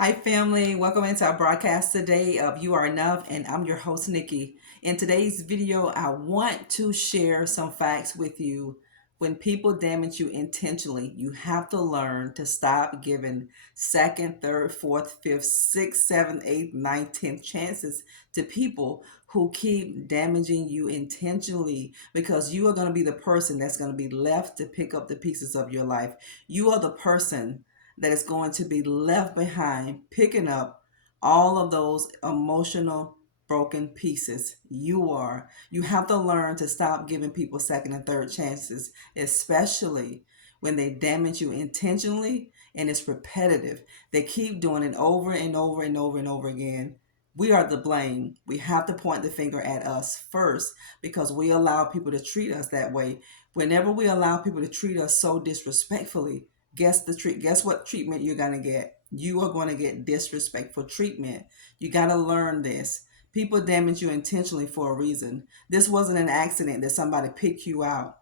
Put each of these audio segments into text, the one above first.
Hi, family. Welcome into our broadcast today of You Are Enough, and I'm your host, Nikki. In today's video, I want to share some facts with you. When people damage you intentionally, you have to learn to stop giving second, third, fourth, fifth, sixth, seventh, eighth, ninth, tenth chances to people who keep damaging you intentionally because you are going to be the person that's going to be left to pick up the pieces of your life. You are the person that is going to be left behind picking up all of those emotional broken pieces. You have to learn to stop giving people second and third chances, especially when they damage you intentionally and it's repetitive. They keep doing it over and over and over and over again. We are the blame. We have to point the finger at us first because we allow people to treat us that way. Whenever we allow people to treat us so disrespectfully, guess what treatment you're going to get. You are going to get disrespectful treatment. You got to learn this. People damage you intentionally for a reason. This wasn't an accident that somebody picked you out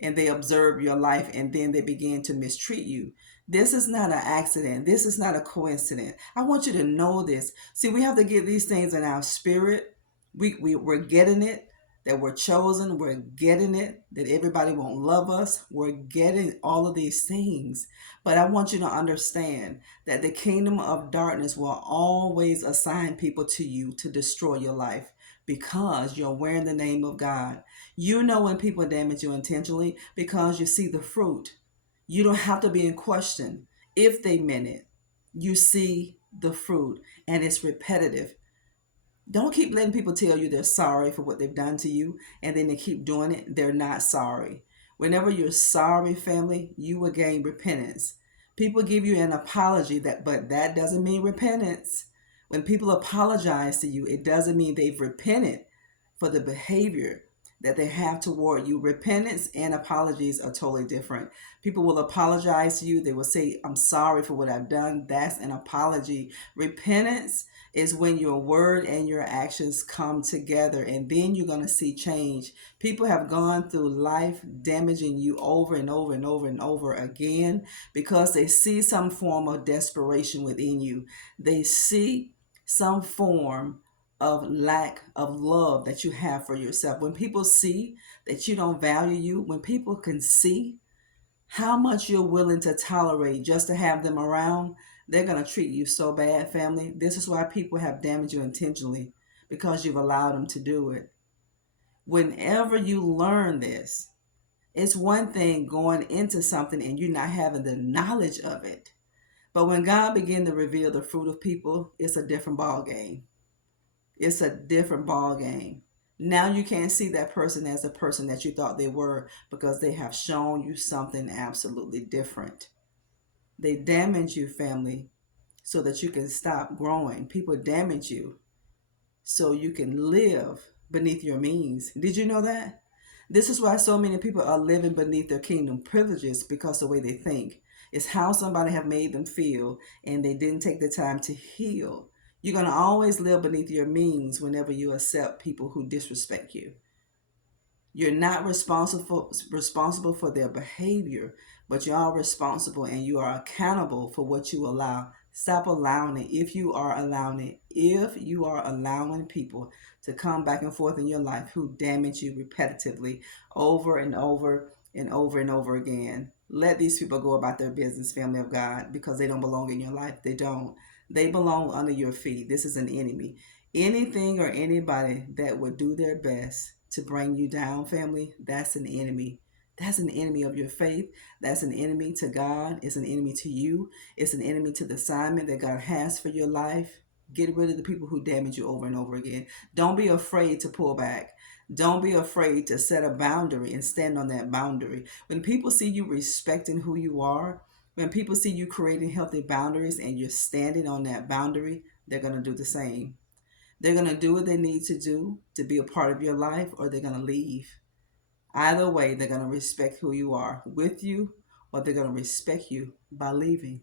and they observed your life and then they began to mistreat you. This is not an accident. This is not a coincidence. I want you to know this. See, we have to get these things in our spirit. We're getting it, that we're chosen. We're getting it, that everybody won't love us. We're getting all of these things. But I want you to understand that the kingdom of darkness will always assign people to you to destroy your life because you're wearing the name of God. You know when people damage you intentionally because you see the fruit. You don't have to be in question if they meant it. You see the fruit and it's repetitive. Don't keep letting people tell you they're sorry for what they've done to you and then they keep doing it. They're not sorry. Whenever you're sorry, family, you will gain repentance. People give you an apology but that doesn't mean repentance. When people apologize to you, it doesn't mean they've repented for the behavior that they have toward you. Repentance and apologies are totally different. People will apologize to you. They will say, I'm sorry for what I've done. That's an apology. Repentance is when your word and your actions come together, and then you're going to see change. People have gone through life damaging you over and over and over and over again because they see some form of desperation within you. They see some form of lack of love that you have for yourself. When people see that you don't value you, when people can see how much you're willing to tolerate just to have them around, they're going to treat you so bad, family. This is why people have damaged you intentionally because you've allowed them to do it. Whenever you learn this, it's one thing going into something and you not having the knowledge of it. But when God began to reveal the fruit of people, it's a different ball game. It's a different ball game. Now you can't see that person as the person that you thought they were because they have shown you something absolutely different. They damage you, family, so that you can stop growing. People damage you so you can live beneath your means. Did you know that? This is why so many people are living beneath their kingdom privileges because the way they think. It's how somebody have made them feel and they didn't take the time to heal. You're going to always live beneath your means whenever you accept people who disrespect you. You're not responsible for their behavior, but you are responsible and you are accountable for what you allow. Stop allowing it. If you are allowing people to come back and forth in your life who damage you repetitively over and over and over and over again, let these people go about their business, family of God, because they don't belong in your life. They don't. They belong under your feet. This is an enemy. Anything or anybody that would do their best to bring you down, family, that's an enemy. That's an enemy of your faith. That's an enemy to God. It's an enemy to you. It's an enemy to the assignment that God has for your life. Get rid of the people who damage you over and over again. Don't be afraid to pull back. Don't be afraid to set a boundary and stand on that boundary. When people see you respecting who you are, when people see you creating healthy boundaries and you're standing on that boundary, they're going to do the same. They're going to do what they need to do to be a part of your life, or they're going to leave. Either way, they're going to respect who you are with you, or they're going to respect you by leaving.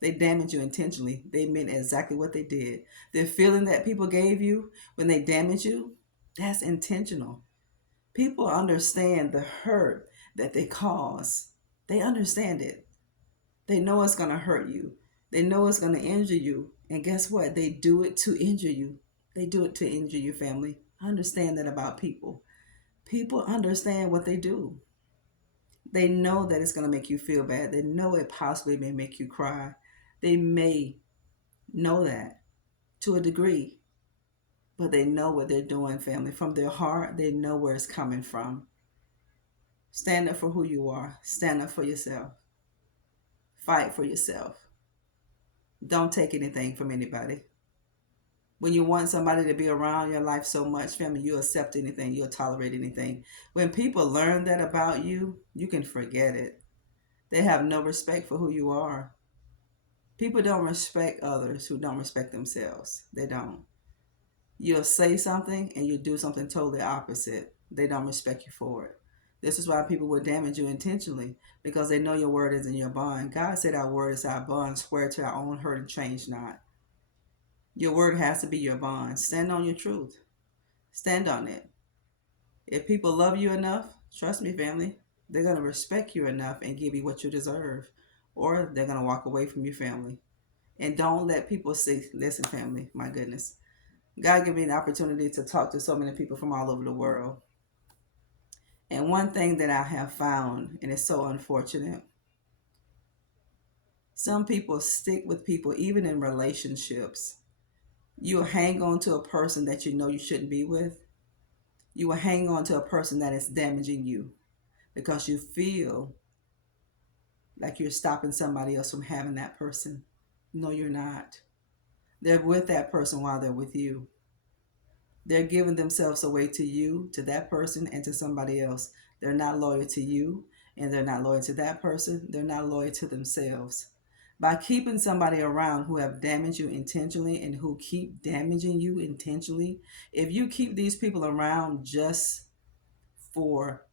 They damage you intentionally. They meant exactly what they did. The feeling that people gave you when they damage you, that's intentional. People understand the hurt that they cause. They understand it. They know it's going to hurt you. They know it's going to injure you. And guess what? They do it to injure you. They do it to injure your family. I understand that about people. People understand what they do. They know that it's going to make you feel bad. They know it possibly may make you cry. They may know that to a degree, but they know what they're doing, family. From their heart, they know where it's coming from. Stand up for who you are. Stand up for yourself. Fight for yourself. Don't take anything from anybody. When you want somebody to be around your life so much, family, you accept anything, you'll tolerate anything. When people learn that about you, you can forget it. They have no respect for who you are. People don't respect others who don't respect themselves. They don't. You'll say something and you'll do something totally opposite. They don't respect you for it. This is why people will damage you intentionally, because they know your word is in your bond. God said our word is our bond. Swear to our own hurt and change not. Your word has to be your bond. Stand on your truth. Stand on it. If people love you enough, trust me, family, they're going to respect you enough and give you what you deserve, or they're going to walk away from your family. And don't let people say, listen, family, my goodness. God gave me an opportunity to talk to so many people from all over the world. And one thing that I have found, and it's so unfortunate, some people stick with people even in relationships. You'll hang on to a person that you know you shouldn't be with. You will hang on to a person that is damaging you because you feel like you're stopping somebody else from having that person. No, you're not. They're with that person while they're with you. They're giving themselves away to you, to that person, and to somebody else. They're not loyal to you, and they're not loyal to that person. They're not loyal to themselves. By keeping somebody around who have damaged you intentionally and who keep damaging you intentionally, if you keep these people around just for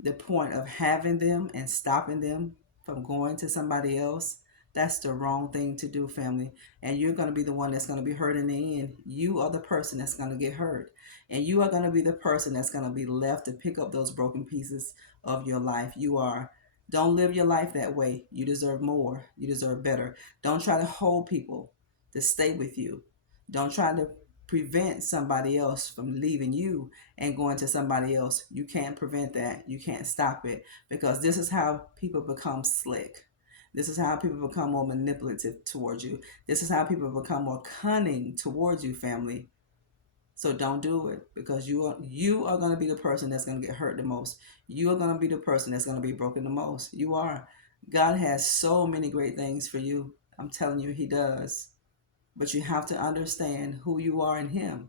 the point of having them and stopping them from going to somebody else, that's the wrong thing to do, family. And you're going to be the one that's going to be hurt in the end. You are the person that's going to get hurt. And you are going to be the person that's going to be left to pick up those broken pieces of your life. You are. Don't live your life that way. You deserve more. You deserve better. Don't try to hold people to stay with you. Don't try to prevent somebody else from leaving you and going to somebody else. You can't prevent that. You can't stop it, because this is how people become slick. This is how people become more manipulative towards you. This is how people become more cunning towards you, family. So don't do it, because you are going to be the person that's going to get hurt the most. You are going to be the person that's going to be broken the most. You are. God has so many great things for you. I'm telling you, He does. But you have to understand who you are in Him.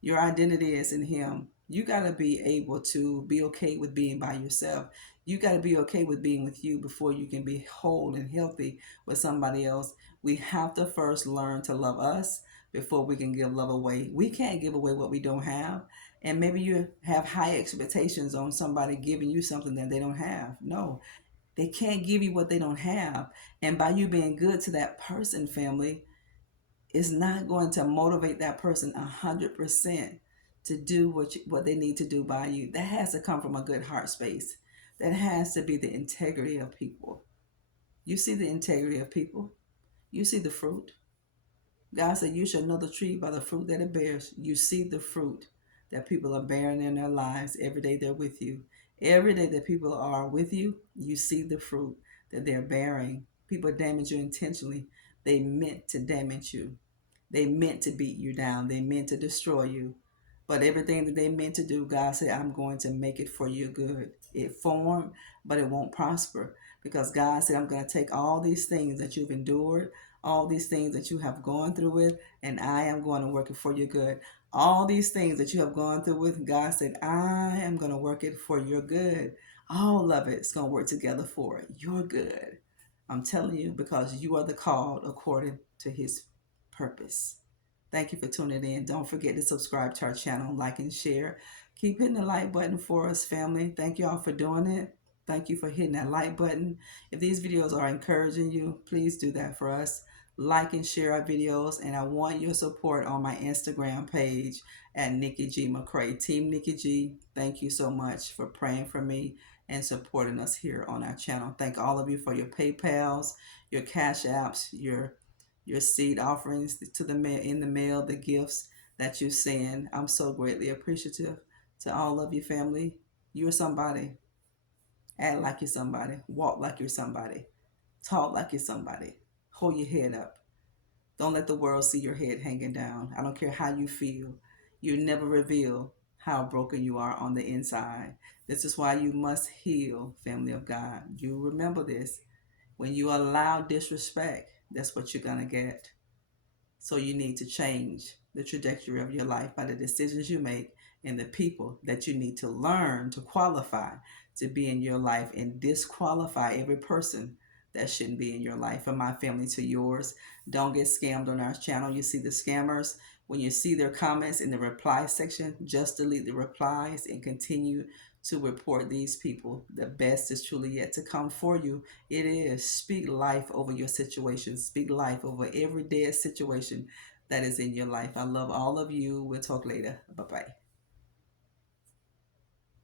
Your identity is in Him. You got to be able to be okay with being by yourself. You got to be okay with being with you before you can be whole and healthy with somebody else. We have to first learn to love us before we can give love away. We can't give away what we don't have. And maybe you have high expectations on somebody giving you something that they don't have. No, they can't give you what they don't have. And by you being good to that person, family, is not going to motivate that person 100% to do what they need to do by you. That has to come from a good heart space. That has to be the integrity of people. You see the integrity of people. You see the fruit. God said, you shall know the tree by the fruit that it bears. You see the fruit that people are bearing in their lives every day they're with you. Every day that people are with you, you see the fruit that they're bearing. People damage you intentionally. They meant to damage you. They meant to beat you down. They meant to destroy you. But everything that they meant to do, God said, I'm going to make it for your good. It formed, but it won't prosper. Because God said, I'm going to take all these things that you've endured, all these things that you have gone through with, and I am going to work it for your good. All these things that you have gone through with, God said, I am going to work it for your good. All of it's going to work together for your good. I'm telling you, because you are the called according to His purpose. Thank you for tuning in. Don't forget to subscribe to our channel, like and share. Keep hitting the like button for us, family. Thank you all for doing it. Thank you for hitting that like button. If these videos are encouraging you, please do that for us. Like and share our videos. And I want your support on my Instagram page at Nikki G McCray. Team Nikki G, thank you so much for praying for me and supporting us here on our channel. Thank all of you for your PayPals, your Cash Apps, your seed offerings to the mail, in the mail, the gifts that you send. I'm so greatly appreciative to all of you, family. You're somebody. Act like you're somebody. Walk like you're somebody. Talk like you're somebody. Hold your head up. Don't let the world see your head hanging down. I don't care how you feel. You never reveal how broken you are on the inside. This is why you must heal, family of God. You remember this. When you allow disrespect, that's what you're going to get. So you need to change the trajectory of your life by the decisions you make and the people that you need to learn to qualify to be in your life and disqualify every person that shouldn't be in your life. From my family to yours, don't get scammed on our channel. You see the scammers, when you see their comments in the reply section, just delete the replies and continue to report these people. The best is truly yet to come for you. It is. Speak life over your situation. Speak life over every dead situation that is in your life. I love all of you. We'll talk later. Bye-bye.